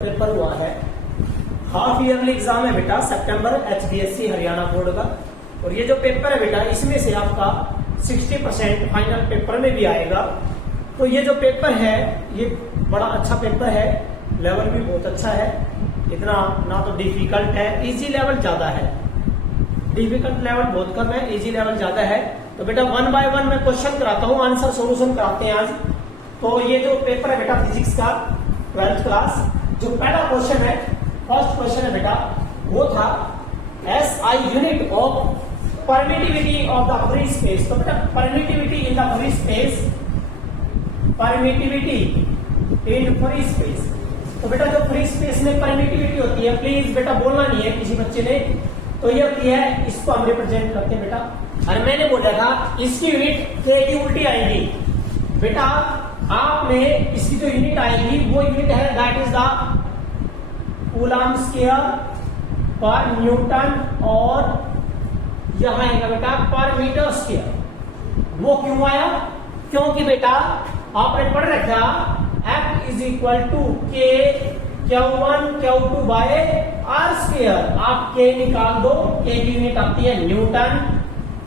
Paper हुआ है, half yearly exam है बेटा, सितंबर HDSC हरियाणा बोर्ड का। और ये जो पेपर है बेटा, इसमें से आपका 60% फाइनल पेपर में भी आएगा। तो ये जो पेपर है ये बड़ा अच्छा पेपर है, लेवल भी बहुत अच्छा है, इतना ना तो डिफिकल्ट है, इजी लेवल ज्यादा है, डिफिकल्ट लेवल बहुत कम है, इजी लेवल ज्यादा है। तो बेटा 1 बाय 1 मैं क्वेश्चन कराता हूँ, आंसर सोल्यूशन कराते हैं आज। तो ये जो पेपर है बेटा फिजिक्स का 12th क्लास, जो पहला क्वेश्चन है, फर्स्ट क्वेश्चन है बेटा, वो था SI unit of permittivity of the free space. तो बेटा permittivity in the free space, permittivity in free space. तो बेटा जो फ्री स्पेस में परमिटिविटी होती है, प्लीज बेटा बोलना नहीं है किसी बच्चे ने, तो ये होती है, इसको हम रिप्रेजेंट करते हैं बेटा। और मैंने बोला था इसकी यूनिट के की उल्टी आएगी बेटा, आपने इसकी जो यूनिट आएगी वो यूनिट है that is the coulomb square पर न्यूटन, और यहां आएगा बेटा पर मीटर स्क्वायर। वो क्यों आया? क्योंकि बेटा आपने पढ़ रखा F इज इक्वल टू के Q1 Q2 bye R square. आप के निकाल दो, के की यूनिट आती है न्यूटन,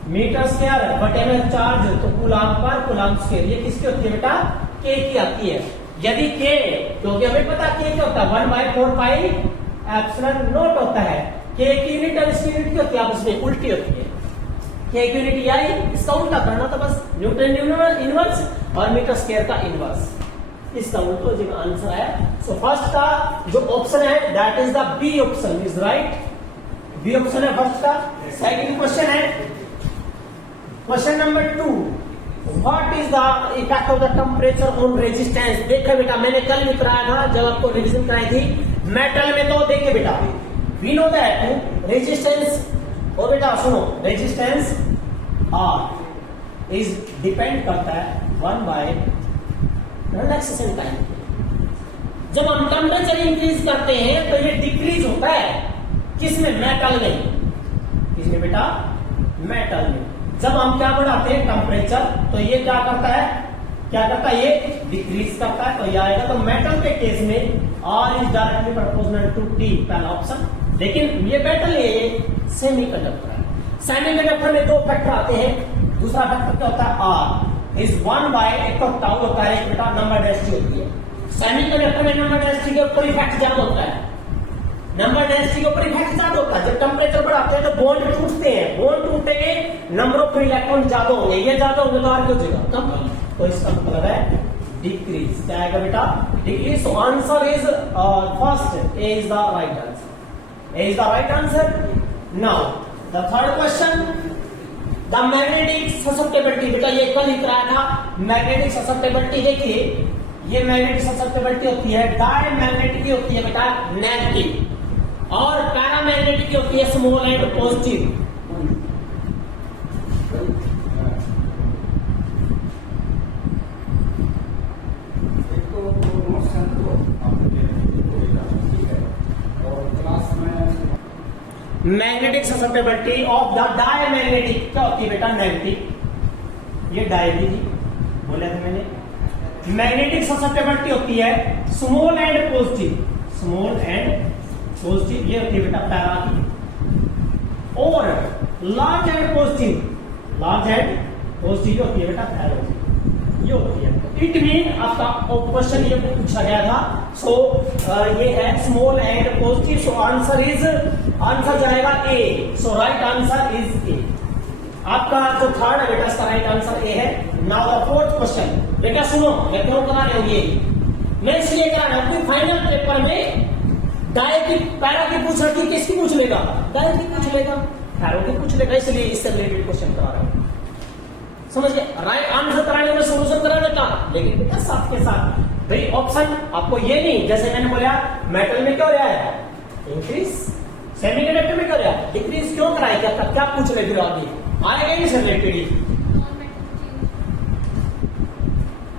मीटर स्क्वायर बटे में चार्ज, तो कूलम्ब पर कूलम्ब स्क्वायर। ये किसकी होती है बेटा? के की आती है। यदि के, क्योंकि हमें पता के क्या होता है, 1/4 पाई एप्सिलॉन नॉट होता है। के की यूनिट और इसकी यूनिट क्या होती है, आपस में उल्टी होती है। के की यूनिट आई, इसका उल्टा करना था बस, न्यूटन इनवर्स और मीटर स्क्वायर का इनवर्स, इसका उल्टा हो जाएगा, आंसर आया। सो फर्स्ट का जो ऑप्शन है that is the B option is right, B option है फर्स्ट का। सेकंड क्वेश्चन है, question number 2, what is the effect of the temperature on resistance. देखो बेटा मैंने कल भी कराया था जब आपको रिवीजन कराई थी मेटल में। तो देखिए बेटा वी नो दैट रेजिस्टेंस, और बेटा सुनो, रेजिस्टेंस R इज डिपेंड करता है 1 बाय रिलैक्सेशन टाइम। जब हम टेम्परेचर इंक्रीज करते हैं तो ये डिक्रीज होता है, किसमें? मेटल में। किसमें बेटा? मेटल में। जब हम क्या बढ़ाते हैं टेम्परेचर, तो ये क्या करता है, क्या करता है, ये डिक्रीज करता है, तो ये आएगा। तो मेटल के केस में R is directly proportional to T, पहला ऑप्शन। लेकिन ये मेटल है, ये सेमीकंडक्टर है। सेमीकंडक्टर में दो फैक्टर आते हैं, दूसरा फैक्टर क्या होता है R इज 1 बाय, एक तो टाउ होता है, एक बेटा नंबर डेंसिटी होती है। सेमीकंडक्टर में नंबर डेंसिटी के ऊपर इफेक्ट ज्यादा होता है, नंबर डेंसिटी के ऊपर इफेक्ट ज्यादा होता है। जब टेम्परेचर बढ़ाते हैं तो बॉन्ड टूटते हैं, बॉन्ड टूटेंगे, नंबर ऑफ फ्री इलेक्ट्रॉन ज्यादा होंगे, ये ज्यादा होंगे तो आर क्यों होगा कम, तो इसका मतलब है डिक्रीज। क्या आएगा बेटा? Decrease. So answer is first, A is the right answer, A is the right answer. Now the third question, the magnetic susceptibility. बेटा ये कल ही कराया था, मैग्नेटिक ससेप्टेबिलिटी। देखिए ये मैग्नेटिक ससेप्टेबिलिटी होती है, डायमैग्नेटिक होती है बेटा नेगेटिव, और पैरामैग्नेटिक होती है small and positive. Magnetic susceptibility of the diamagnetic क्या होती है बेटा? नेगेटिव। ये डाय थी, बोला था मैंने। मैग्नेटिक ससेप्टेबिलिटी होती है small and positive, small and positive, ये होती है बेटा पैरा की। और large and positive, large and positive होती है बेटा पैरा, ये होती है। इट मीन आपका क्वेश्चन ये पूछा गया था। सो ये है small and positive. So answer is, answer जाएगा ए। सो राइट आंसर इज ए। आपका जो थर्ड है बेटा, इसका राइट आंसर ए है। Now the fourth question. बेटा सुनो, मैं क्यों करा रहा हूं ये, मैं इसलिए करा रहा हूं कि फाइनल पेपर में डाय की, पैरा की पूछ रही, किसकी पूछ लेगा? डाय की पूछ लेगा, पैरों की पूछ लेगा, इसलिए इससे रिलेटेड क्वेश्चन करा रहा हूं। समझिए, राइट आंसर कराने में सोल्यूशन करा देता, लेकिन बेटा साथ के साथ भाई ऑप्शन आपको ये नहीं, जैसे मैंने बोला मेटल में क्या हो रहा है इंक्रीज, सेमीकंडक्टर में क्या हो रहा है डिक्रीज, क्यों कराएगा? क्या पूछ रहे फिर आगे आएगा ही रिलेटेड ही।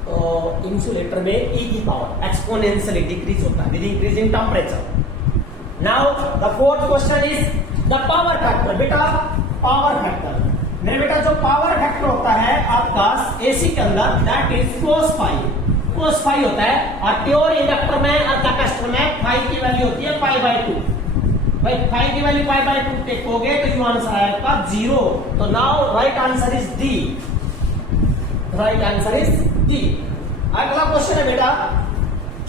तो इंसुलेटर में ई की पावर एक्सपोनेंशियली डिक्रीज होता है with increasing temperature. Now the fourth question is the power factor. बेटा पावर फैक्टर, मेरे बेटा जो पावर फैक्टर होता है आपका एसी के अंदर that is cos phi. cos phi होता है, और प्योर इंडक्टर में और कैपेसिटर में फाई की वैल्यू होती है पाई बाय 2। भाई फाई की वैल्यू पाई बाय 2 टेक हो गए तो जो आंसर आया आपका 0। तो now right answer is D, right answer is D. अगला क्वेश्चन है बेटा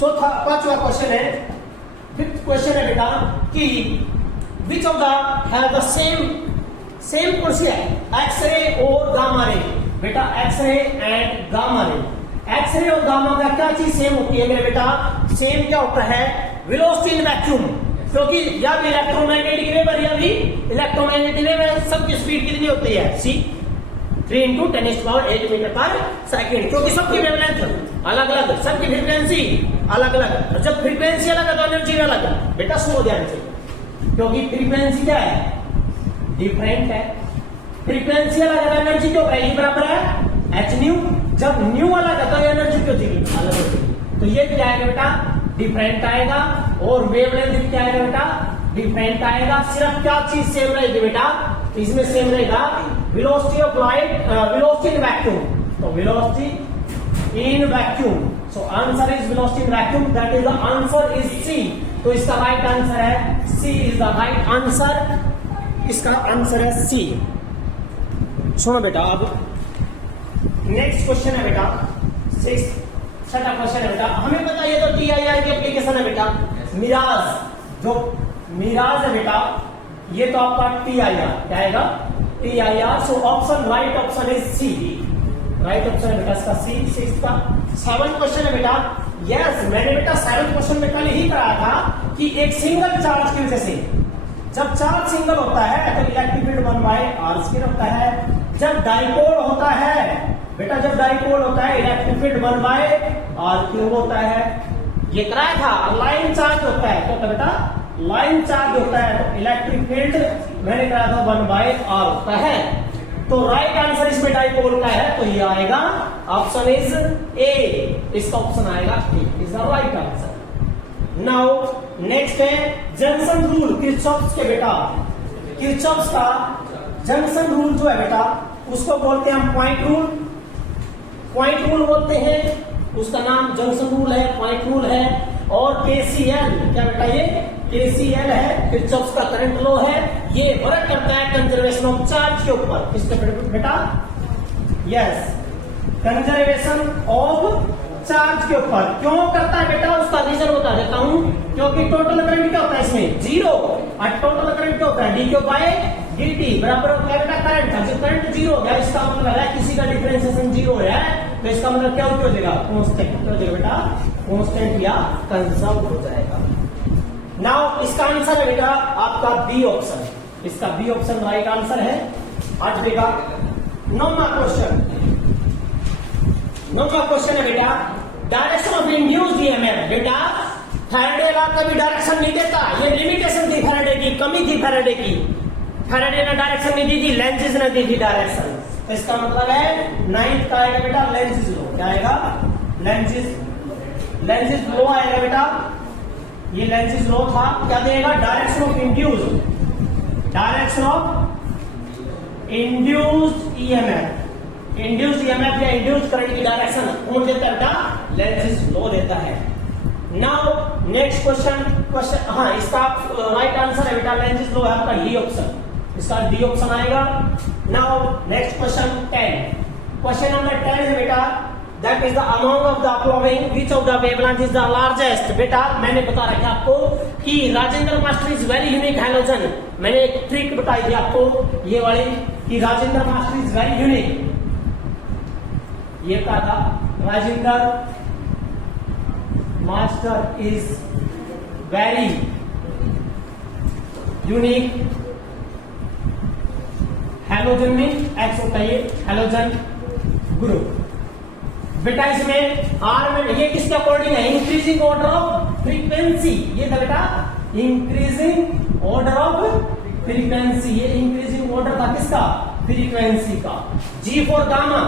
पांचवा क्वेश्चन है, फिफ्थ क्वेश्चन है बेटा कि which of the have the same कुर्सी है एक्सरे और गामा रे। बेटा X ray and gamma ray, X ray और गामा का क्या चीज सेम होती है मेरे बेटा? सेम क्या होता है? वेलोसिटी इन वैक्यूम, क्योंकि या भी इलेक्ट्रोमैग्नेटिक वेव या भी इलेक्ट्रोमैग्नेटिक वेव सबकी स्पीड कितनी होती है? सी 3 × 10⁸ मीटर पर सेकेंड, क्योंकि सबकी वेवलेंथ अलग अलग, सबकी फ्रीक्वेंसी अलग अलग। जब फ्रीक्वेंसी अलग है तो एनर्जी अलग है। बेटा सुनो ध्यान से, क्योंकि फ्रीक्वेंसी क्या है? डिफरेंट है। फ्रीक्वेंसी अलग है, एनर्जी क्यों है? E बराबर है एच न्यू। जब न्यू अलग है तो एनर्जी क्यों होगी? अलग होगी। तो ये क्या आएगा बेटा? डिफरेंट आएगा। और वेवलेंथ भी क्या आएगा बेटा? डिफरेंट आएगा। सिर्फ क्या चीज सेम रहेगी बेटा? इसमें सेम रहेगा velocity of light, velocity in vacuum. तो velocity in vacuum, so answer is velocity in vacuum, that is the answer is C. तो इसका राइट आंसर है C is the right answer, इसका आंसर है सी। सुनो बेटा, अब नेक्स्ट क्वेश्चन है बेटा छठा क्वेश्चन है बेटा। हमें पता ये तो TIR की एप्लीकेशन है बेटा, मिराज। जो मिराज है बेटा ये तो आपका TIR क्या आएगा? TIR। So option right option is C, right option है बेटा इसका सी। सिक्स का 7 क्वेश्चन है बेटा। यस, मैंने बेटा 7 क्वेश्चन में कल ही कराया था कि एक सिंगल चार्ज की वजह से, जब चार्ज सिंगल होता है तो इलेक्ट्रिक फील्ड 1/r² होता है। जब डाइपोल होता है बेटा, जब डाइपोल होता है इलेक्ट्रिक फील्ड 1/r³ होता है। ये कराया था। लाइन चार्ज होता है तो बेटा लाइन चार्ज होता है तो इलेक्ट्रिक फील्ड मैंने कराया था 1/r होता है। तो राइट आंसर इसमें डाइपोल का है तो ये आएगा ऑप्शन इज ए, इसका ऑप्शन आएगा A is the right answer. Now next है जंक्शन रूल, किरचॉफ्स के बेटा। किरचॉफ्स का जंक्शन रूल जो है बेटा उसको बोलते हैं हम पॉइंट रूल। पॉइंट रूल बोलते हैं, उसका नाम जंक्शन रूल है, पॉइंट रूल है। और KCL क्या बेटा? ये KCL है, किरचॉफ्स का करंट लॉ है। ये वर्क करता है कंजर्वेशन ऑफ चार्ज के ऊपर। किसके बेटा? यस, कंजर्वेशन ऑफ चार्ज के ऊपर। क्यों करता है बेटा? उसका रीजन बता देता हूं। क्योंकि टोटल करंट क्या होता है इसमें? 0। और टोटल करंट क्या होता है? dq/dt बराबर होता है बेटा करंट। जब करंट 0 हो गया इसका मतलब है किसी का डिफरेंशिएशन 0 है, तो इसका मतलब क्या हो जाएगा? कांस्टेंट हो जाएगा बेटा, कांस्टेंट या कंजर्व हो जाएगा। नाउ इसका आंसर है बेटा आपका बी ऑप्शन, इसका बी ऑप्शन राइट आंसर है। आज देगा 9वां क्वेश्चन। 9वां क्वेश्चन है बेटा डायरेक्शन ऑफ इंड्यूस्ड ईएमएफ। बेटा फैराडे लॉ कभी डायरेक्शन नहीं देता, ये लिमिटेशन थी फैराडे की, कमी थी फैराडे की। फैराडे ने डायरेक्शन नहीं दी थी, लेंजिस ने दी थी डायरेक्शन। तो इसका मतलब है 9th का आएगा बेटा लेंजिस लॉ। क्या आएगा? लेंजिस लॉ आएगा बेटा। ये लेंजिस लॉ था। क्या देगा? Direction of induced, direction of induced EMF. Induced EMF या इंड्यूस्ड करंट की डायरेक्शन कौन देता है बेटा? लेंजिस लॉ देता है। नाउ नेक्स्ट क्वेश्चन हाँ इसका राइट आंसर है बेटा लेंजिस लॉ है आपका डी ऑप्शन, इसका डी ऑप्शन आएगा। Now next question 10। Question number 10 है बेटा that is the among of the following which of the wavelength is the largest. बेटा मैंने बता रखा आपको कि Rajendra master is very unique halogen. मैंने एक ट्रिक बताई थी आपको ये वाली कि Rajendra master is very unique. ये कहा था Rajendra master is very unique halogen में एक्स होता है, हैलोजन ग्रुप। बेटा इसमें आर में ये किसके अकॉर्डिंग है? Increasing order of frequency. ये था बेटा इंक्रीजिंग ऑर्डर ऑफ फ्रीक्वेंसी। ये इंक्रीजिंग ऑर्डर था किसका? फ्रीक्वेंसी का। जी फॉर गामा,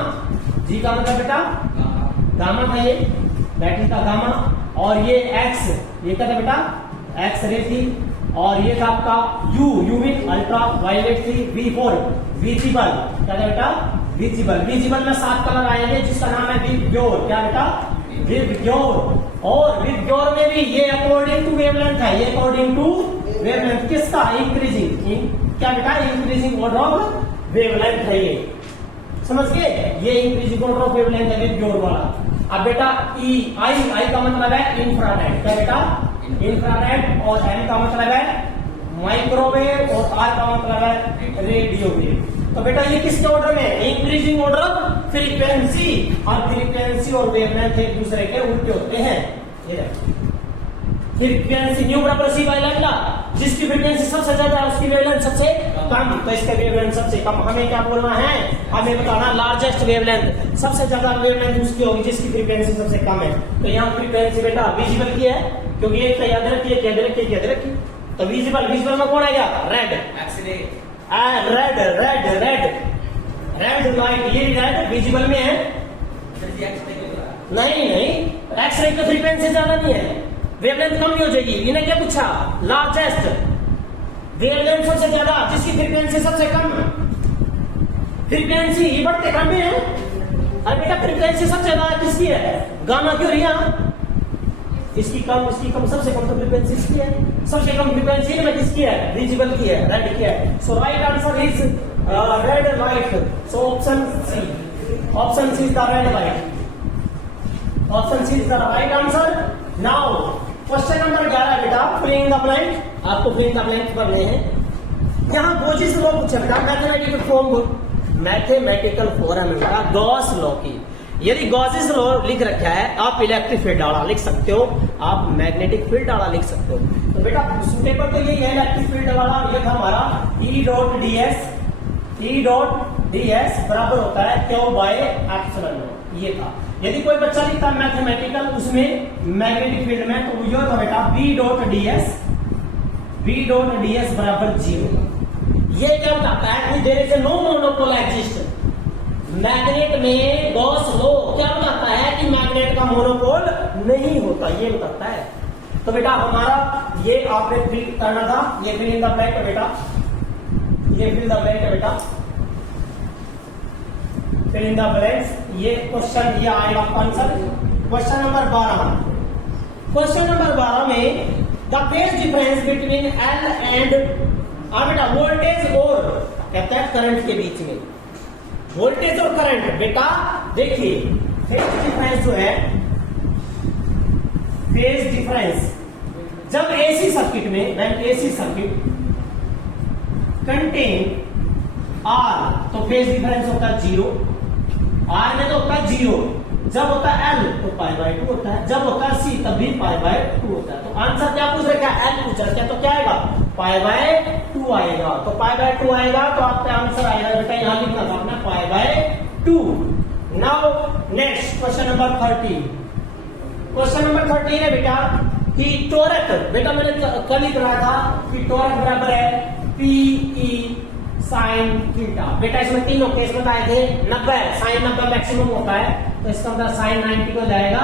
जी का मतलब बेटा गामा था, ये दैट इज द गामा। और ये एक्स, ये क्या था बेटा? एक्स रे थी। और ये था आपका U, U mean ultraviolet थी। वी फॉर विजिबल, क्या था बेटा? विजिबल। विजिबल में 7 कलर आएंगे जिसका नाम है वी प्योर। क्या बेटा? विबग्योर, और विबग्योर में भी ये अकॉर्डिंग टू वेवलेंथ है, ये अकॉर्डिंग टू वेवलेंथ किसका, इंक्रीजिंग, क्या बेटा, इंक्रीजिंग ऑर्डर ऑफ वेवलेंथ है ये, समझ गए, ये इंक्रीजिंग ऑर्डर ऑफ वेवलेंथ है विबग्योर वाला। अब बेटा आई का मतलब है इंफ्रारेड, क्या बेटा, इंफ्रारेड, और एम का मतलब है माइक्रोवेव, और आर का मतलब है रेडियो वेव। तो बेटा ये किसके ऑर्डर में है, इंक्रीजिंग ऑर्डर ऑफ फ्रीक्वेंसी, और फ्रीक्वेंसी और वेवलेंथ एक दूसरे के उल्टे होते हैं। ये फ्रीक्वेंसी न्यू बराबर सी बाय लैम्डा, जिसकी फ्रीक्वेंसी सबसे ज्यादा है उसकी वेवलेंथ सबसे कम, तो इसका वेवलेंथ सबसे कम। हमें क्या बोलना है, हमें बताना लार्जेस्ट वेवलेंथ, सबसे ज्यादा वेवलेंथ उसकी होगी जिसकी फ्रीक्वेंसी सबसे कम है। तो यहाँ फ्रीक्वेंसी बेटा विजिबल की है, क्योंकि एक याद रखिए, याद रखिए, याद रखिए। तो विजिबल, विजिबल में कौन आएगा, red, red red red red light, ये रेड विजिबल में है, नहीं नहीं, एक्सरे की फ्रीक्वेंसी ज्यादा नहीं है, वेवलेंथ कम नहीं हो जाएगी। इन्हें क्या पूछा, लार्जेस्ट, वेवलेंथ सबसे ज्यादा जिसकी फ्रीक्वेंसी सबसे कम, फ्रीक्वेंसी ये बढ़ते कम है। अरे बेटा फ्रीक्वेंसी सबसे ज्यादा किसकी है, गामा क्यों रिया, इसकी कम, इसकी कम, सबसे कम तो फ्रीक्वेंसी इसकी है, सबसे कम फ्रीक्वेंसी में किसकी है, विजिबल की है, रेड की है। So right answer is red light, so option C, option C is the red light, option C is the right answer. Now question number 11 बेटा, फिलिंग द ब्लैंक, आपको फिलिंग द ब्लैंक करने हैं। यहाँ गॉसिस law पूछा बेटा, mathematical form, mathematical form है बेटा Gauss law की। यदि गॉसिस लॉ लिख रखा है, आप इलेक्ट्रिक फील्ड डाला लिख सकते हो, आप मैग्नेटिक फील्ड डाला लिख सकते हो। तो बेटा पेपर के लिए यह इलेक्ट्रिक फील्ड वाला ये था हमारा E डॉट डी एस बराबर होता है क्यू बाय एप्सिलॉन नॉट, ये था। यदि कोई बच्चा लिखता है मैथमेटिकल उसमें मैग्नेटिक फील्ड में, तो ये था बेटा B डॉट डी एस बराबर 0। ये क्या बताता है कि there is no monopole exist, magnet में गॉस लॉ क्या बताता है कि मैग्नेट का मोनोपोल नहीं होता, ये बताता है। तो बेटा हमारा ये आपने फिल करना था, ये फिल इन द ब्लैंक है बेटा, ये फिल द ब्लैंक है बेटा, फिल इन द ब्लैंक्स। ये क्वेश्चन ये आएगा answer question number 12। Question number 12 में the phase difference between L and, बेटा वोल्टेज और कहते हैं करंट के बीच में, वोल्टेज और करंट। बेटा देखिए फेज डिफरेंस जो है, फेज डिफरेंस जब एसी सर्किट में, when AC circuit contain R, तो फेज डिफरेंस होता है 0, आर में तो होता है 0, जब होता है एल तो पाई बाय 2 होता है, जब होता है सी तब भी पाई बाय 2 होता है। तो आंसर क्या पूछ रखा है, एल पूछ रखा है, तो क्या आएगा, पाई बाय 2 आएगा। तो पाई बाय 2 आएगा तो आपका आंसर आएगा बेटा, यहां लिखना था आपने pi by 2। Now next question number 13। Question number 13 है बेटा कि टोरक, बेटा मैंने कल ही कहा था कि टोरक बराबर है पीई साइन थीटा। बेटा इसमें तीनों केस बताए थे, 90 साइन 90 मैक्सिमम होता है, तो इसका मतलब साइन 90 को जाएगा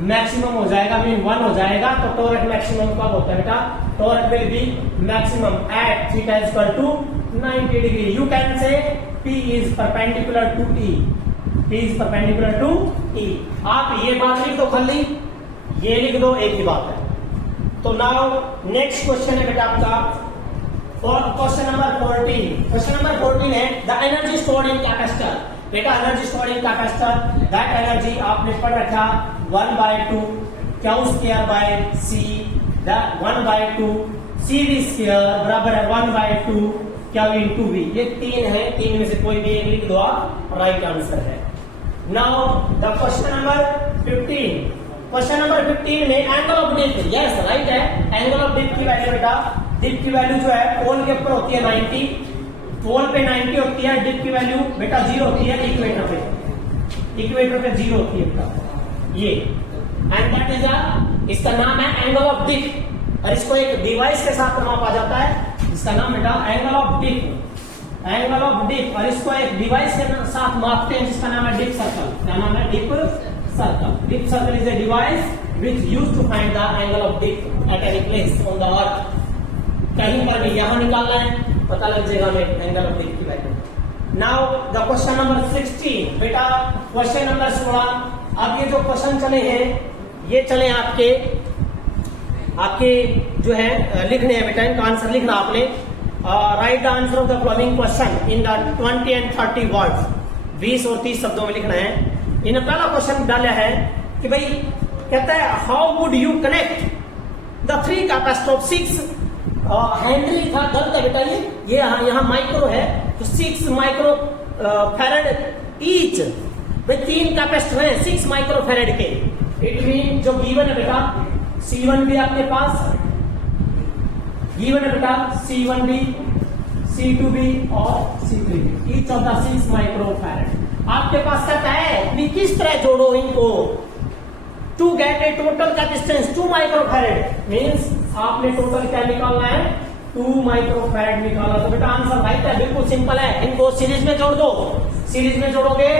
मैक्सिमम हो जाएगा, मीन 1 हो जाएगा। तो टोरक मैक्सिमम कब होता है बेटा, torque will be maximum at theta is equal to 90 degree. You can say P is perpendicular to E, P is perpendicular to E। आप ये बात लिख दो खाली, ये लिख दो, एक ही बात है। तो नाउ नेक्स्ट क्वेश्चन है बेटा आपका और क्वेश्चन नंबर 14। क्वेश्चन नंबर 14 है the energy stored in capacitor. बेटा energy stored in capacitor, that energy आपने पढ़ रखा 1/2 Q square by C, that 1/2 C V square बराबर है 1/2 क्यू इनटू वी। ये 3 है, 3 में से कोई भी एक लिख दो आप, राइट आंसर है। Now the question number 15। Question number 15 में angle of dip, yes right है, एंगल ऑफ डिप की वैल्यू बेटा, डिप की वैल्यू जो है पोल के ऊपर होती है 90, पोल पे 90 होती है, डिप की वैल्यू बेटा 0 होती है, इक्वेटर पे, इक्वेटर पे 0 होती है बेटा ये। एंड दैट इज इसका नाम है एंगल ऑफ डिप, और इसको एक डिवाइस के साथ मापा जाता है, इसका नाम बेटा angle of dip, angle of dip, और इसको एक डिवाइस के साथ मापते हैं जिसका नाम है डिप सर्कल। क्या नाम है, dip circle. Dip circle is a device which use to find the angle of dip at any place on the earth. कहीं पर भी यहां निकालना है, पता लग जाएगा हमें एंगल ऑफ डिप की value. Now the question number 16 बेटा, क्वेश्चन नंबर 16 अब ये जो क्वेश्चन चले हैं ये चले आपके जो है लिखने हैं बेटा, इनका आंसर लिखना आपने। Right the answer of the following question in the 20 and 30 words, 20 और 30 शब्दों में लिखना है। इन्हें पहला क्वेश्चन डाला है कि भाई कहता है how would you connect the 3 capacitor of 6 Henry था, गलत है बेटा, ये यहाँ माइक्रो है तो 6 माइक्रो फैरेड ईच, भाई 3 कैपेसिटर हैं 6 माइक्रो फैरेड के। इट मीन जो गिवन है बेटा C1 भी आपके पास गिवन है बेटा, C1 भी, C2 भी और C3 भी, each of the 6 micro farad. आपके पास कहता है कि किस तरह जोड़ो इनको to get a total capacitance 2 micro farad, means आपने टोटल क्या निकालना है 2 माइक्रो फैरेड निकाला। तो बेटा आंसर राइट है, बिल्कुल सिंपल है। इनको सीरीज में जोड़ दो, सीरीज में जोड़ोगे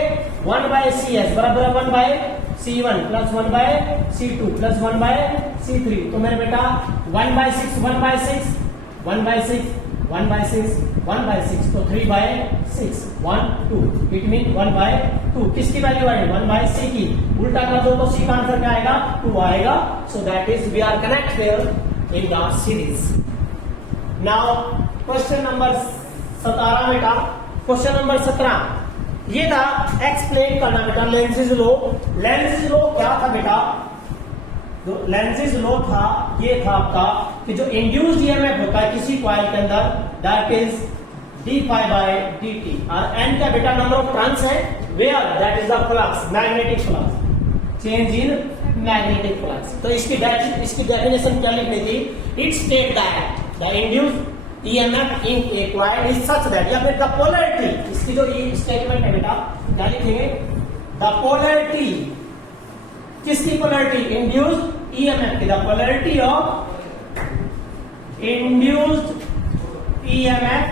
1/CS बराबर 1/C1 plus 1/C2 plus 1/C3। तो मेरे बेटा 1/6 1/6 1/6 1/6 1/6 तो 3/6 1 2, इट मीन 1/2। किसकी वैल्यू आएगी 1/C की, उल्टा कर दो तो C का आंसर क्या आएगा 2 आएगा। So that is we are connect there in the series. Now question number 17 बेटा, क्वेश्चन नंबर 17 ये था एक्सप्लेन करना बेटा लेंजिस लॉ। लेंजिस लॉ क्या था बेटा, जो लेंजिस लॉ था ये था आपका कि जो इंड्यूस्ड ईएमएफ होता है किसी कॉइल के अंदर दैट इज d∅dt और n का बेटा नंबर ऑफ टर्न्स है, where that is the flux, magnetic flux, change in magnetic flux. तो इसकी डेफिनेशन क्या लिखनी थी, it state that the induced EMF in a coil is such that, या फिर the polarity, इसकी जो ये स्टेटमेंट है बेटा क्या लिखेंगे, the polarity, किसकी polarity, induced EMF की, the polarity of induced EMF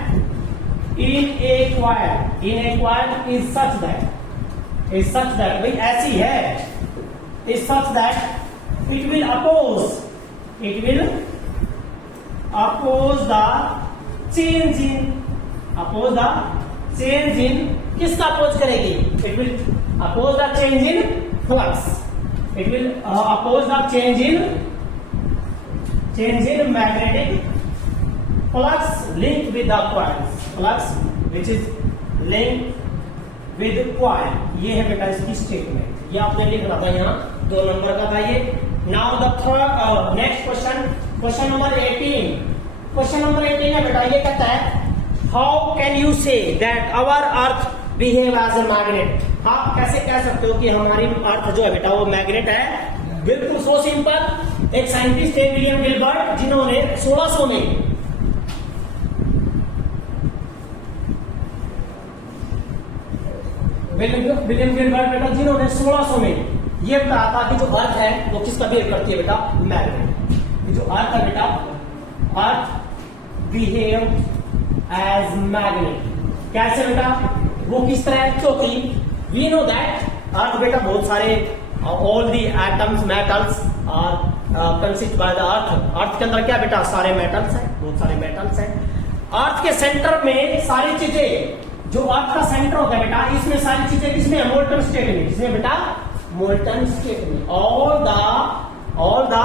in a coil is such that भाई ऐसी है, is such that it will oppose the change in किसका अपोज करेगी, it will oppose the change in flux, it will oppose the change in magnetic flux linked with the coils, flux which is linked with coil। ये है बेटा इसकी statement, ये आपने लिखना था यहाँ 2 नंबर का था ये। Now the third next question number 18। Question number 18 है बेटा, ये कहता है how can you say that our earth behave as a magnet. आप कैसे कह सकते हो कि हमारी अर्थ जो है बेटा वो मैग्नेट है। बिल्कुल सो सिंपल, एक साइंटिस्ट है विलियम गिलबर्ट जिन्होंने 1600 में विलियम गिलबर्ट बेटा जिन्होंने 1600 में ये बताया था कि जो अर्थ है वो किसका बिहेव करती है बेटा, मैग्नेट। जो अर्थ है बेटा, अर्थ बिहेव एज मैग्नेट। कैसे बेटा, वो किस तरह, क्योंकि वी नो दैट अर्थ बेटा बहुत सारे all the atoms metals are consist by the earth. Earth के अंदर क्या बेटा, सारे मेटल्स हैं, बहुत सारे मेटल्स हैं। अर्थ के सेंटर में सारी चीजें, जो अर्थ का सेंटर होता है बेटा, इसमें सारी चीजें किसमें, मोल्टन स्टेट में। इसमें बेटा मोल्टन स्टेट में all the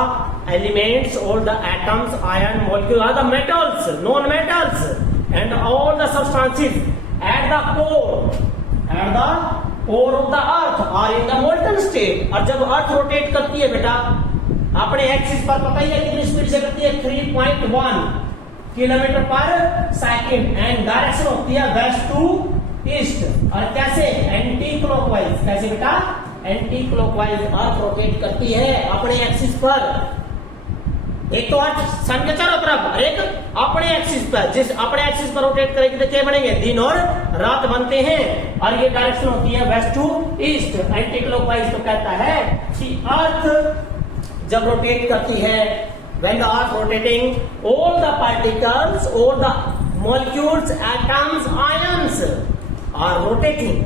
elements, all the atoms, iron molecule are the metals, known metals, and all the substances at the core of the earth are in the molten state। और जब earth rotate करती है बेटा अपने axis पर, पता ही है कितनी स्पीड से करती है, 3.1 किलोमीटर पर सेकेंड, एंड डायरेक्शन होती है वेस्ट टू ईस्ट। और कैसे, एंटी क्लॉकवाइज। कैसे बेटा, एंटी क्लॉकवाइज अर्थ रोटेट करती है अपने एक्सिस पर। एक तो अर्थ सन के चारों तरफ और एक अपने एक्सिस पर। जिस अपने एक्सिस पर रोटेट करेगी तो क्या बनेंगे, दिन और रात बनते हैं। और ये डायरेक्शन होती है west to east. Anticlockwise तो कहता है कि अर्थ जब रोटेट करती है, when the earth rotating, all the particles, all the molecules, atoms, ions are rotating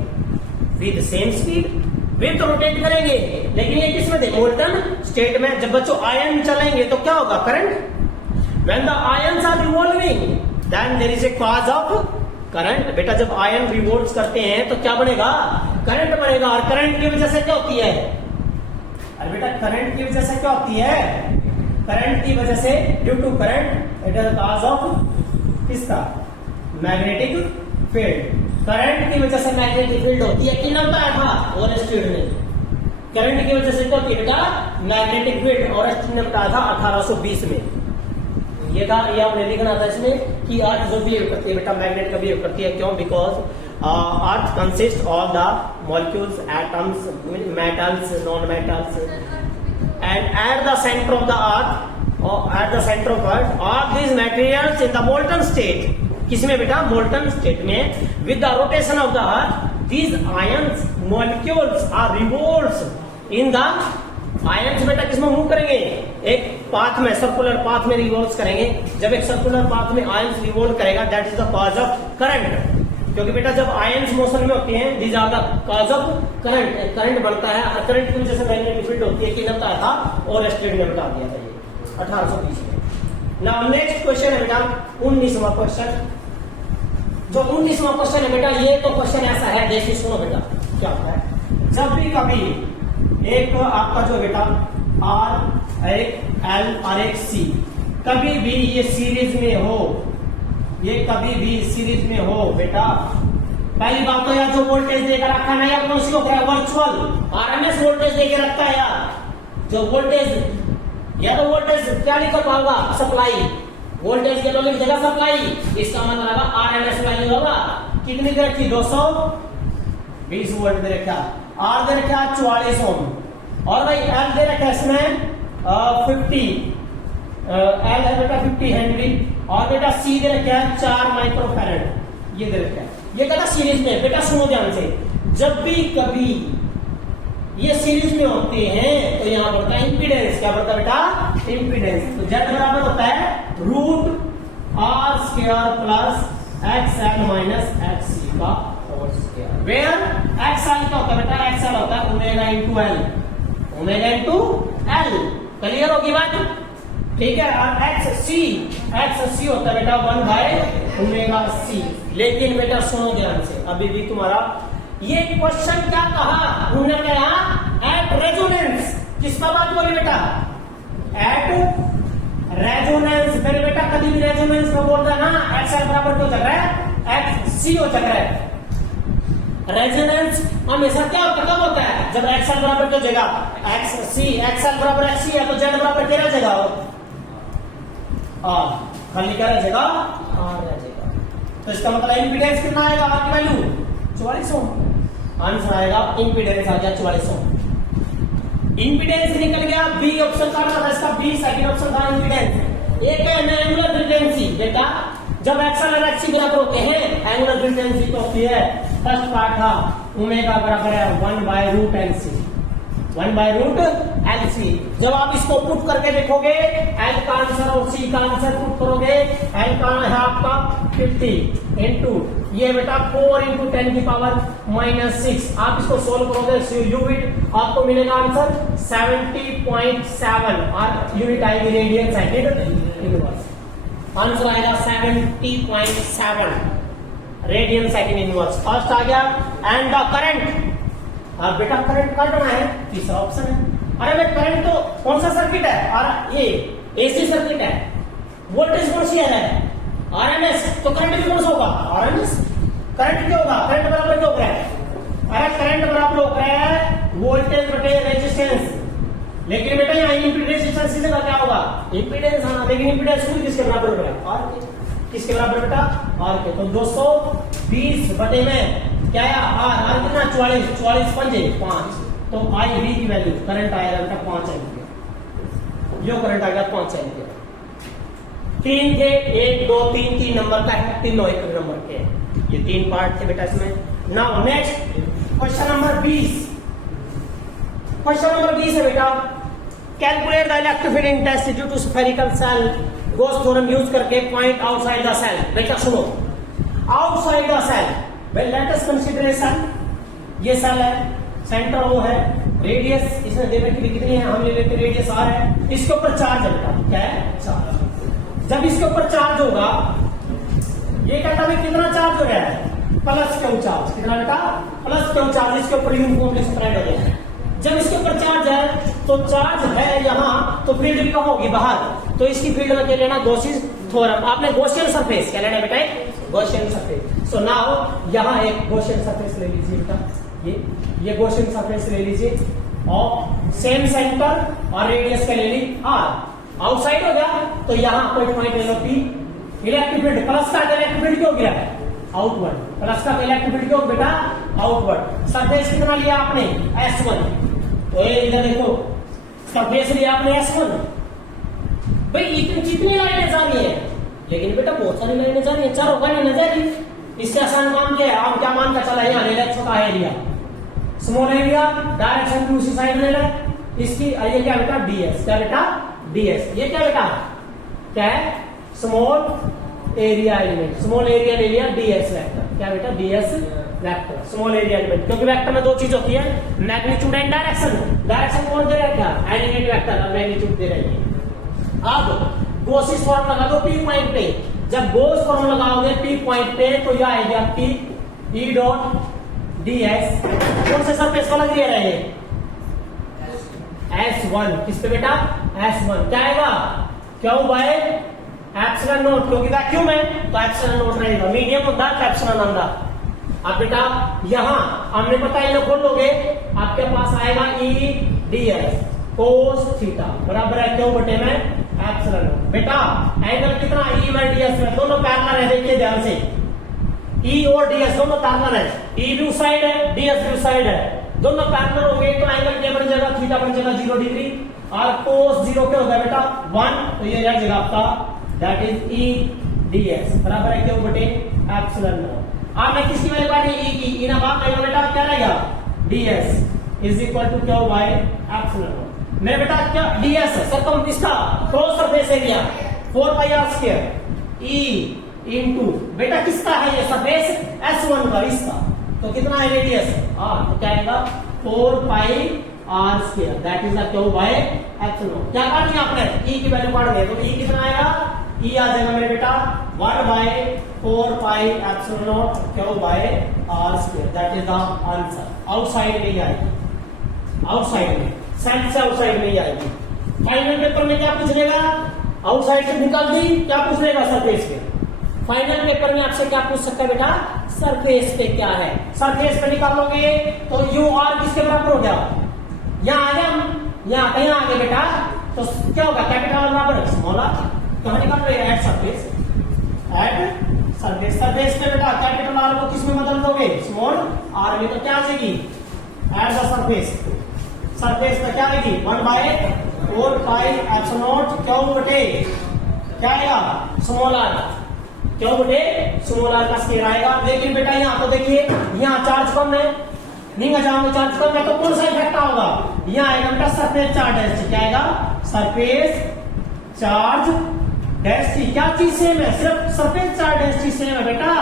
with same speed। वे तो रोटेट करेंगे, लेकिन ये किस में थे, मोल्टन स्टेट में। जब बच्चों आयन चलेंगे तो क्या होगा, current. when the ions are revolving then there is a cause of current। बेटा जब आयन रिवॉल्व करते हैं तो क्या बनेगा, करंट बनेगा। और करंट की वजह से क्या होती है, अरे बेटा करंट की वजह से क्या होती है, करंट की वजह से due to current it is cause of किसका, मैग्नेटिक फील्ड। करंट की वजह से मैग्नेटिक फील्ड होती है, किन बताया था ओरेस्टेड ने, करंट की वजह से क्या होती है बेटा मैग्नेटिक फील्ड, ओरेस्टेड ने बताया था 1820 में। ये था, ये आपने लिखना था इसमें कि अर्थ जो बिहेव करती है बेटा मैग्नेट का बिहेव करती है, क्यों, because earth consist of the molecules, atoms, metals, non metals, and at the centre of the earth, और at the centre of earth all these materials in the molten state, किसमें बेटा molten state में, with the rotation of the earth these ions molecules are revolves in the, ions बेटा किसमें move करेंगे, एक path में, circular path में revolve करेंगे। जब एक सर्कुलर पाथ में आयंस रिवॉल्व करेगा that is the cause of current, क्योंकि बेटा जब आयंस मोशन में होते हैं these are the cause of current, current बनता है। करंट की वजह से मैग्नेटिक फील्ड होती है, कि बताया था और ओरेस्टेड ने बता दिया था ये 1820 में। नाउ नेक्स्ट क्वेश्चन है बेटा 19वां क्वेश्चन। जो 19वां क्वेश्चन है बेटा, ये तो क्वेश्चन ऐसा है, देखिए सुनो बेटा क्या होता है। जब भी कभी एक आपका जो बेटा R, एक L और एक C, कभी भी ये सीरीज में हो, ये कभी भी सीरीज में हो बेटा, पहली बात तो यार जो वोल्टेज देकर रखा ना यार, कौन सी हो गया वर्चुअल RMS वोल्टेज देकर रखता है यार, जो वोल्टेज, या तो वोल्टेज क्या लिखा होगा सप्लाई, वोल्टेज के तो लिख देगा सप्लाई, इसका मतलब RMS वैल्यू होगा, कितनी दे रखी 220 वोल्ट दे रखा, R दे रखा 44 ओम, और भाई L दे रखा इसमें 50, L है बेटा 50 हेनरी, और बेटा C दे रखा है 4 माइक्रोफैरड, ये दे रखा है। ये कहता सीरीज में, बेटा सुनो ध्यान से, जब भी कभी ये सीरीज में होते हैं तो यहां बढ़ता है इंपीडेंस, क्या बढ़ता है बेटा इंपीडेंस। तो Z बराबर होता है √R² plus XL minus XC का होल स्क्वायर, वेयर XL क्या होता है बेटा, XL होता है omega into L, omega into L, clear होगी बात, ठीक है। और XC होता है बेटा 1/ωc। लेकिन बेटा सुनो ध्यान से, अभी भी तुम्हारा ये क्वेश्चन क्या कहा, उन्होंने कहा एट रेजोनेंस, किसका बात बोली बेटा, एट रेजोनेंस। मेरे बेटा कभी भी रेजोनेंस में बोलता है ना, XL बराबर क्यों चल रहा है, XC हो चल रहा है। रेजोनेंस हमेशा क्या कब होता है, जब XL बराबर क्या जगह XC, XL बराबर XC है तो Z बराबर क्या रह जाएगा, खाली क्या रह जाएगा, R रह जाएगा। तो इसका मतलब इंपीडेंस कितना आएगा, R की वैल्यू 44 ओम, आंसर आएगा इंपीडेंस आ गया 44 ओम। इंपीडेंस निकल गया, बी ऑप्शन का था इसका, बी सेकंड ऑप्शन था इंपीडेंस। एक है एंगुलर फ्रीक्वेंसी, बेटा जब XL और XC बराबर होते हैं एंगुलर फ्रीक्वेंसी तो होती है, फर्स्ट पार्ट था ओमेगा बराबर है 1/√LC, 1/√LC। जब आप इसको पुट करके देखोगे L का आंसर और C का आंसर पुट करोगे, L का है आपका 50 इंटू ये बेटा 4 इंटू 10 की पावर -6, आप इसको सोल्व करोगे यूनिट आपको मिलेगा आंसर 70.7, और यूनिट आएगी रेडियन सेकेंड इनवर्स, आंसर आएगा 70.7 रेडियन सेकेंड इनवर्स। फर्स्ट आ गया एंड द करंट, अब बेटा करंट काटना है, तीसरा ऑप्शन है। अरे भाई करंट तो कौन सा सर्किट है, और ये एसी सर्किट है, वोल्टेज कौन सी है RMS, तो करंट भी कौन सा होगा RMS। करंट क्या होगा, करंट बराबर क्या होगा, अरे करंट बराबर होता है वोल्टेज बटे रेजिस्टेंस, लेकिन बेटा यहाँ रेजिस्टेंस की जगह क्या होगा इंपीडेंस आना, लेकिन इंपीडेंस खुद किसके बराबर हो रहा है, R के, किसके बराबर बेटा R के। तो 220 बटे में क्या है R कितना 44 पंजे 5, तो IB की वैल्यू करंट आएगा बेटा 5 एम्पीयर, जो करंट आएगा 5 एम्पीयर। 3 थे, 1 2 3, 3 नंबर का है, तीनों एक नंबर के हैं, ये 3 पार्ट थे बेटा इसमें। Now next question number 20, question number 20 है बेटा, calculate the electric field intensity due to spherical shell, Gauss theorem use करके पॉइंट आउटसाइड द सेल। बेटा सुनो, outside the shell, well let us consider a shell, ये cell है, centre वो है, radius इसने दे रखी कितनी है, हम ले लेते रेडियस R है, इसके ऊपर चार्ज है बेटा, क्या है चार्ज। जब इसके ऊपर चार्ज होगा, ये कहता है कितना चार्ज हो गया है, प्लस क्यू चार्ज, कितना बेटा प्लस क्यू चार्ज, इसके ऊपर यूनिफॉर्मली स्प्रेड हो गया है। जब इसके ऊपर चार्ज है तो चार्ज है यहाँ, तो फील्ड भी कहाँ होगी, बाहर। तो इसकी फील्ड में क्या लेना, गॉसियन थ्योरम। आपने गॉसियन सरफेस क्या लेना है बेटा, गॉसियन सरफेस। सो नाउ यहाँ एक गॉसियन सरफेस ले लीजिए बेटा, ये गॉसियन सरफेस ले लीजिए और सेम सेंटर और रेडियस का ले ली आर। आउटसाइड हो गया तो यहाँ कोई पॉइंट ले लो पी। इलेक्ट्रिक फील्ड प्लस का इलेक्ट्रिक फील्ड क्यों गिरा है, आउटवर्ड। प्लस का इलेक्ट्रिक फील्ड क्यों बेटा, आउटवर्ड। सरफेस कितना लिया आपने, S1। तो ये इधर देखो, सरफेस लिया आपने S1। भाई इतनी कितनी लाइनें जा रही है, लेकिन बेटा बहुत सारी लाइनें जा रही है, 4 होगा नहीं ना जा रही। इससे आसान काम क्या है, आप क्या मान का चला, यहाँ ले लिया छोटा area, small area, direction to उसी साइड ले लें। इसकी ये क्या बेटा, ds। क्या बेटा, ds। ये क्या बेटा, क्या है, small area element. Small area ले लिया ds वेक्टर। क्या बेटा, ds vector, small area element. क्योंकि वेक्टर में 2 चीज होती है, मैग्नीट्यूड एंड डायरेक्शन। डायरेक्शन कौन दे रहा है, क्या एलिमेंट वेक्टर, और मैग्नीट्यूड दे रही है। अब गॉसिस फॉर्म लगा दो P पॉइंट पे। जब गॉस फॉर्म लगाओगे P पॉइंट पे तो यह आएगी आपकी E डॉट ds। कौन से सरफेस को लग रही है, S1। किस पे बेटा, S1। क्या आएगा, क्यों बाय एप्सिलॉन नॉट, क्योंकि वैक्यूम है तो एप्सिलॉन नॉट रहेगा। मीडियम होता है एप्सिलॉन आंदा। अब बेटा यहां हमने पता है, खोलोगे आपके पास आएगा E ds cos थीटा बराबर है क्यों बटे में एप्सिलॉन नॉट। बेटा एंगल कितना, E बाय ds में, दोनों पैरेलल है, देखिए ध्यान से। E और ds दोनों पैरेलल है, E भी उस साइड है, ds भी उस साइड है, दोनों पैरेलल हो गए। तो एंगल क्या बन जाएगा, थीटा बन जाएगा 0 डिग्री। और cos 0 क्या होगा बेटा, 1। तो ये रह जाएगा आपका, दैट इज E ds बराबर है क्यों बटे एप्सिलॉन नॉट। आपने किसकी वैल्यू काटी, E की, E ना बात आएगा बेटा, क्या रहेगा, ds इज इक्वल टू क्या बाय एप्सिलॉन नॉट। मेरे बेटा क्या ds है, सरकम इसका cross surface area 4πr²। E into बेटा किसका है ये सरफेस, S1 का, इसका। तो कितना है रेडियस, r। तो क्या आएगा 4πr², that is the Q by epsilon. क्या काटनी आपने, E की वैल्यू काट दे, तो E कितना आएगा, E आ जाएगा मेरे बेटा 1/4πε0 Q by r², that is the answer. Outside में आएगी, आउटसाइड में, साइड से आउटसाइड में आएगी। फाइनल पेपर में क्या पूछ लेगा, आउटसाइड से निकाल दी, क्या पूछ लेगा, सरफेस पे। फाइनल पेपर में आपसे क्या पूछ सकता है बेटा, सरफेस पे क्या है। सरफेस पे निकालोगे तो यू आर किसके बराबर हो गया, यहाँ आ गया, यहाँ कहीं आ गया बेटा, तो क्या होगा, कैपिटल आर बराबर स्मॉल आर। कहाँ निकाल रहे हैं, at surface, at surface. Surface पे बेटा कैपिटल आर को किस में बदल दोगे, स्मॉल आर में। तो क्या आ जाएगी, एट द सरफेस। सरफेस पे क्या आएगी, 1/4πε0 क्यों बटे क्या आएगा, स्मॉल आर, क्यों बटे स्मॉल आर का स्क्वायर आएगा। लेकिन बेटा यहाँ तो देखिए, यहाँ चार्ज कम है, नहीं जाओगे चार्ज कम है, तो कौन सा इफेक्ट होगा, यहाँ आएगा बेटा सरफेस चार्ज डेंसिटी। क्या आएगा, सरफेस चार्ज डेंसिटी। क्या चीज सेम है, सिर्फ सरफेस चार्ज डेंसिटी सेम है बेटा।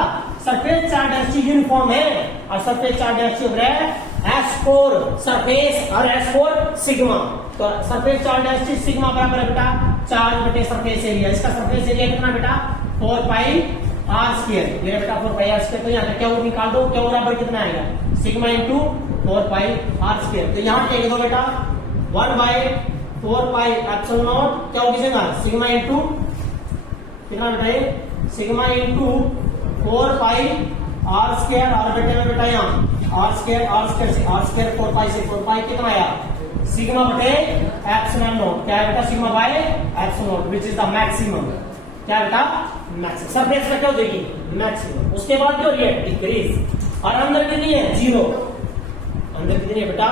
सरफेस चार्ज डेंसिटी यूनिफॉर्म है, और सरफेस चार्ज डेंसिटी हो रहा है S4 सरफेस और S4 सिग्मा। तो सरफेस चार्ज डेंसिटी सिग्मा बराबर है बेटा चार्ज बटे सरफेस एरिया। इसका सरफेस एरिया कितना बेटा, 4πr²। मेरा बेटा 4πr², तो यहाँ पे क्या निकाल दो, क्या बराबर कितना आएगा, सिग्मा इंटू 4πr²। तो यहाँ टेक दो बेटा 1/4πε0 क्या होगी जगह, सिग्मा इंटू कितना बेटा, सिग्मा इंटू 4πr²। और बेटे में बेटा यहाँ r² से r² 4π से 4π कितना आया, सिग्मा बटे एप्सिलॉन नॉट। क्या है बेटा, sigma by epsilon not, which is the maximum. क्या बेटा, मैक्सिमम। सरफेस में क्या हो जाएगी, मैक्सिमम। उसके बाद क्या हो रही है, डिक्रीज। और अंदर कितनी है, 0। अंदर कितनी है बेटा,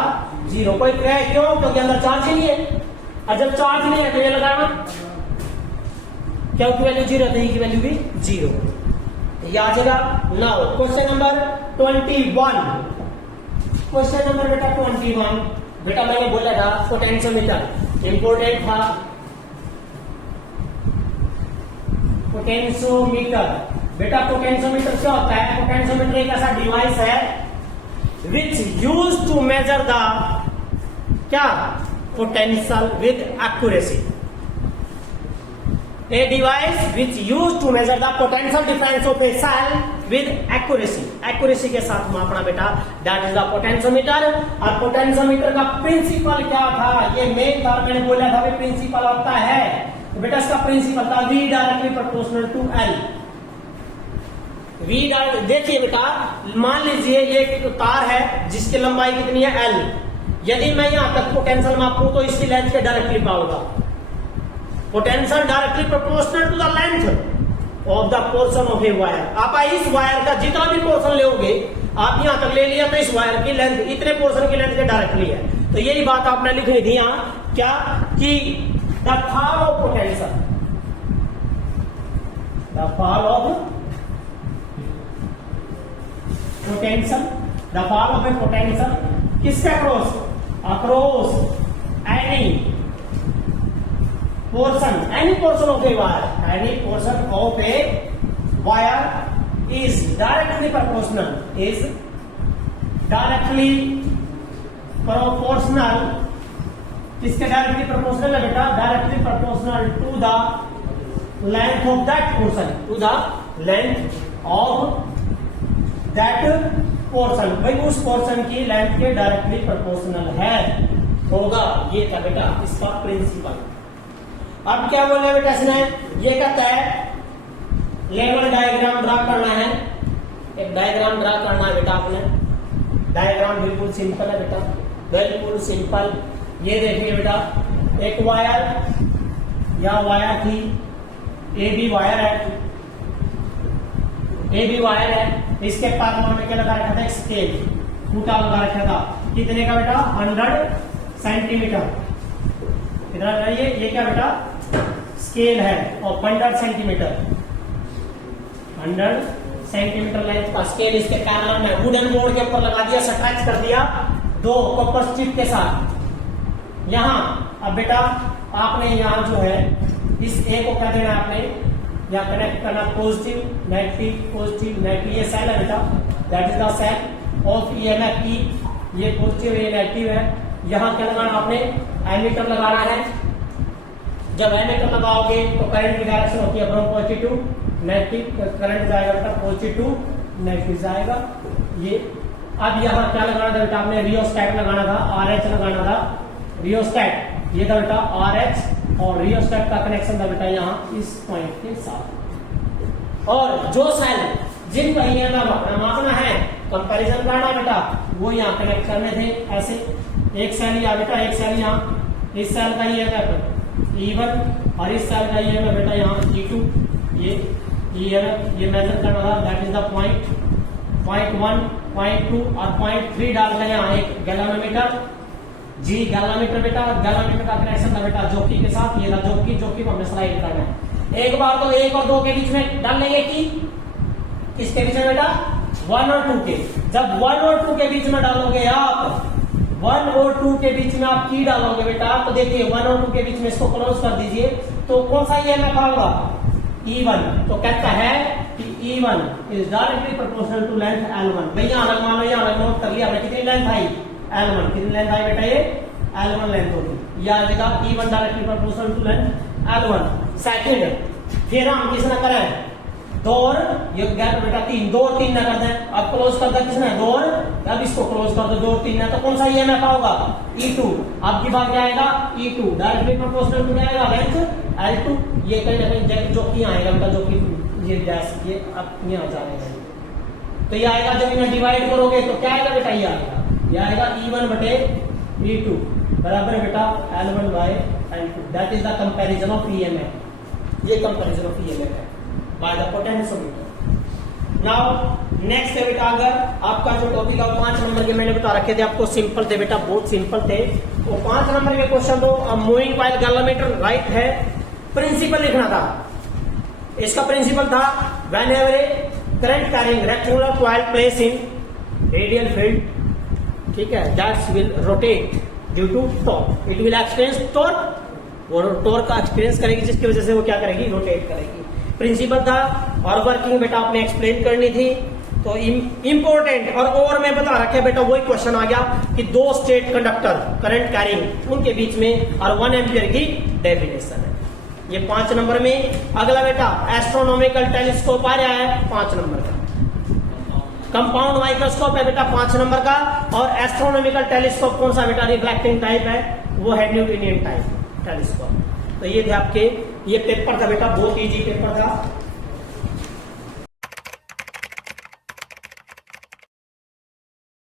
0। कोई क्या है, क्यों, क्योंकि अंदर चार्ज ही नहीं है। और जब चार्ज नहीं है तो ये लगाना, क्या की वैल्यू 0 है, की वैल्यू भी 0। ये आ जाएगा। Now question number 21। Question number बेटा 21। बेटा मैंने बोला था पोटेंशियोमीटर इंपोर्टेंट था। पोटेंशियोमीटर बेटा, पोटेंशियोमीटर क्या होता है, पोटेंशियोमीटर एक ऐसा डिवाइस है which use to measure the क्या, potential with accuracy. A device which used to measure the potential difference of a cell with accuracy. accuracy के साथ मापना बेटा, that is the potentiometer. और पोटेंशियोमीटर का प्रिंसिपल क्या था, ये मेन था, मैंने बोला था कि प्रिंसिपल होता है, तो बेटा इसका प्रिंसिपल था V directly proportional to L. V देखिए बेटा, मान लीजिए ये एक तार है जिसकी लंबाई कितनी है L. यदि मैं यहां तक पोटेंशियल मापूं तो इसकी लेंथ के डायरेक्टली पाऊंगा. Potential directly proportional to the length of the portion of a wire. आप इस वायर का जितना भी पोर्शन लोगे, आप यहां तक ले लिया तो इस वायर की लेंथ इतने पोर्शन की लेंथ के डायरेक्टली है. तो यही बात आपने लिखनी थी यहां, क्या कि the fall of potential, the fall of potential, the fall of a potential किसके across, across any portion, any portion of a wire, any portion of a wire is directly proportional, is directly proportional, किसके directly proportional है बेटा, directly proportional to the length of that portion, to the length of that portion. भाई उस portion की length के directly proportional है, होगा. ये था बेटा इसका प्रिंसिपल. अब क्या बोल रहे बेटा इसने, ये कहता है लेवल डायग्राम ड्रा करना है. एक डायग्राम ड्रा करना है बेटा आपने. डायग्राम बिल्कुल सिंपल है बेटा, बिल्कुल सिंपल. ये देखिए बेटा, एक वायर, या वायर थी, ए बी वायर है, ए बी वायर है. इसके पास में क्या लगा रखा था, एक स्केल फूटा लगा रखा था. कितने का बेटा, 100 सेंटीमीटर. कितना चाहिए, ये क्या बेटा स्केल है, और 100 सेंटीमीटर, 100 सेंटीमीटर लेंथ का स्केल इसके पैरेलल में वुडन बोर्ड के ऊपर लगा दिया, स्ट्रेच कर दिया 2 कॉपर स्ट्रिप के साथ. यहां अब बेटा आपने यहां जो है इस ए को क्या देना है, आपने यहां कनेक्ट करना पॉजिटिव नेगेटिव, पॉजिटिव नेगेटिव. ये सेल है बेटा, that is the cell of EMF E. ये पॉजिटिव, ये नेगेटिव है. यहां क्या लगाना, आपने एमीटर लगाना है. जब एमीटर लगाओगे तो करंट की डायरेक्शन होती है from positive to negative. Current जाएगा बेटा पॉजिटिव टू नेगेटिव जाएगा. ये अब यहाँ क्या लगाना था बेटा, आपने रियोस्टैट लगाना था, RH लगाना था, रियोस्टैट. ये था बेटा RH, और रियोस्टैट का कनेक्शन था बेटा यहाँ इस पॉइंट के साथ. और जो सेल जिनका ईएमएफ मापना है, कंपैरिजन करना बेटा, वो यहाँ कनेक्ट करने थे ऐसे. एक सेल यहाँ बेटा, एक सेल यहाँ, इस सेल का ईएमएफ E1 और इस सेल का ईएमएफ बेटा यहाँ E2. ये ईएमएफ ये मेजर करना था, that is the point 1, point 2 और पॉइंट 3 डाल दें यहाँ. एक गैलोमीटर, जी गैलोमीटर बेटा, गैलोमीटर का कनेक्शन था बेटा जॉकी के साथ. ये था जॉकी को हमने स्लाइड करना है. एक बार तो 1 और 2 के बीच में डाल लेंगे की, किसके बीच में बेटा, 1 और 2 के. जब 1 और 2 के बीच में डालोगे आप, 1 और 2 के बीच में आप की डालोगे बेटा, तो देखिए 1 और 2 के बीच में इसको क्लोज कर दीजिए, तो कौन सा ईएमएफ आएगा, E1. तो कहता है कि E1 is directly proportional to length L1. भाई यहाँ अलग मान लो, यहाँ अलग नोट कर लिया हमने. कितनी लेंथ आई, L1. कितनी लेंथ आई बेटा, ये L1 लेंथ होगी. यह आ जाएगा E1 directly proportional to length L1. Second, फिर हम किसने करें, 2 और ये गैप बेटा 3, 2 और 3 ना कर दें. अब क्लोज कर दे किसने, 2 और, अब इसको क्लोज कर दो 2 और 3 ना, तो कौन सा ईएमएफ होगा, E2. अब की बात क्या आएगा, E2 डायरेक्टली प्रोपोर्शनल टू क्या आएगा, लेंथ L2. ये कहीं ना कहीं जो कि आएगा बेटा, जो कि ये गैस ये अब यहाँ जाएगा, तो ये आएगा. जब इन्हें डिवाइड करोगे तो क्या आएगा बेटा, ये आएगा, ये आएगा E1 बटे E2 बराबर बेटा L1 by L2. That is the comparison of EMF. ये कंपैरिजन ऑफ ईएमएफ है by the potentiometer. Now next है बेटा, अगर आपका जो टॉपिक है 5 नंबर के मैंने बता रखे थे आपको, सिंपल थे बेटा, बहुत सिंपल थे. वो 5 नंबर के क्वेश्चन तो मूविंग कॉइल गैलोमीटर राइट है. प्रिंसिपल लिखना था. इसका प्रिंसिपल था, whenever a current carrying rectangular coil place in radial field, ठीक है, that will rotate due to torque, it will experience torque. वो टॉर्क का एक्सपीरियंस करेगी, जिसकी वजह से वो क्या करेगी, रोटेट करेगी. प्रिंसिपल था. और वर्किंग बेटा आपने एक्सप्लेन करनी थी. तो इंपॉर्टेंट और मैं बता रखा बेटा, वही क्वेश्चन आ गया कि 2 स्टेट कंडक्टर करंट कैरिंग, उनके बीच में और 1 एम्पियर की डेफिनेशन है. ये 5 नंबर में। अगला बेटा एस्ट्रोनॉमिकल टेलीस्कोप आ रहा है 5 नंबर का। कंपाउंड माइक्रोस्कोप है बेटा 5 नंबर का। और एस्ट्रोनॉमिकल टेलीस्कोप कौन सा बेटा, रिफ्लेक्टिंग टाइप है, वो है न्यूटोनियन टाइप टेलीस्कोप। तो ये थे आपके, ये पेपर था बेटा, बहुत इजी पेपर था।